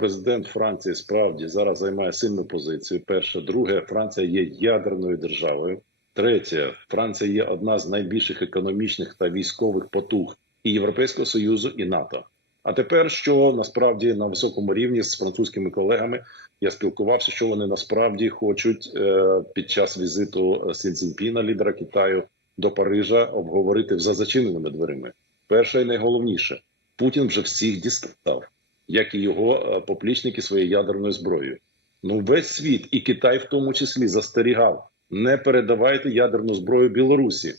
президент Франції справді зараз займає сильну позицію. Перше, друге, Франція є ядерною державою. Третє, Франція є одна з найбільших економічних та військових потуг і Європейського союзу, і НАТО. А тепер, що насправді на високому рівні з французькими колегами я спілкувався, що вони насправді хочуть е, під час візиту Сі Цзіньпіна, лідера Китаю, до Парижа обговорити за зачиненими дверима. Перше і найголовніше, Путін вже всіх дістав, як і його е, поплічники своєю ядерною зброєю. Ну, весь світ, і Китай в тому числі, застерігав: не передавайте ядерну зброю Білорусі.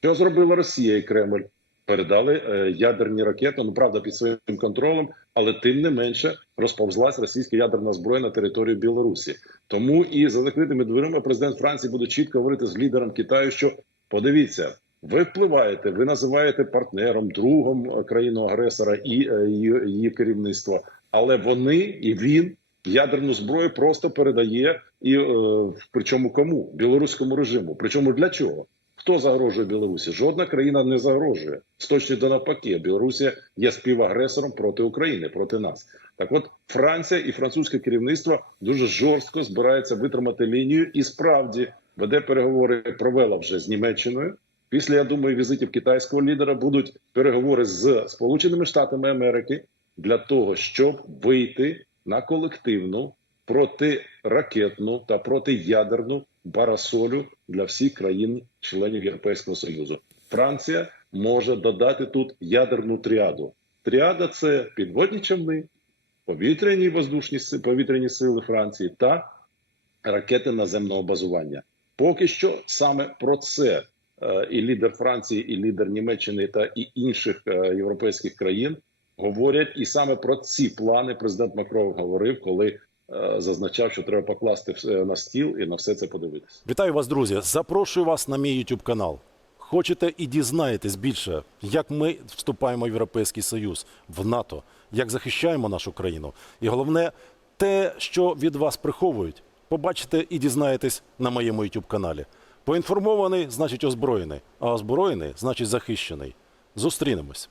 Що зробила Росія і Кремль? Передали е, ядерні ракети, ну правда, під своїм контролем, але тим не менше розповзлась російська ядерна зброя на територію Білорусі. Тому і за закритими дверима президент Франції буде чітко говорити з лідером Китаю, що подивіться, ви впливаєте, ви називаєте партнером, другом е, країну-агресора і е, її, керівництво, але вони і він ядерну зброю просто передає і е, причому кому білоруському режиму. Причому для чого? Хто загрожує Білорусі? Жодна країна не загрожує. З точно до навпаки, Білорусія є співагресором проти України, проти нас. Так, от Франція і французьке керівництво дуже жорстко збирається витримати лінію і справді веде переговори. Провела вже з Німеччиною. Після я думаю, візитів китайського лідера будуть переговори з Сполученими Штатами Америки для того, щоб вийти на колективну протиракетну та протиядерну парасолю для всіх країн-членів Європейського Союзу. Франція може додати тут ядерну тріаду. Тріада це підводні човни, повітряні воздушні повітряні сили Франції та ракети наземного базування. Поки що саме про це і лідер Франції, і лідер Німеччини та і інших е, європейських країн говорять, і саме про ці плани президент Макрон говорив, коли е, зазначав, що треба покласти все на стіл і на все це подивитися. Вітаю вас, друзі! Запрошую вас на мій YouTube канал. Хочете і дізнаєтесь більше, як ми вступаємо в Європейський Союз, в НАТО, як захищаємо нашу країну. І головне, те, що від вас приховують, побачите і дізнаєтесь на моєму YouTube каналі. Поінформований значить озброєний, а озброєний значить захищений. Зустрінемось.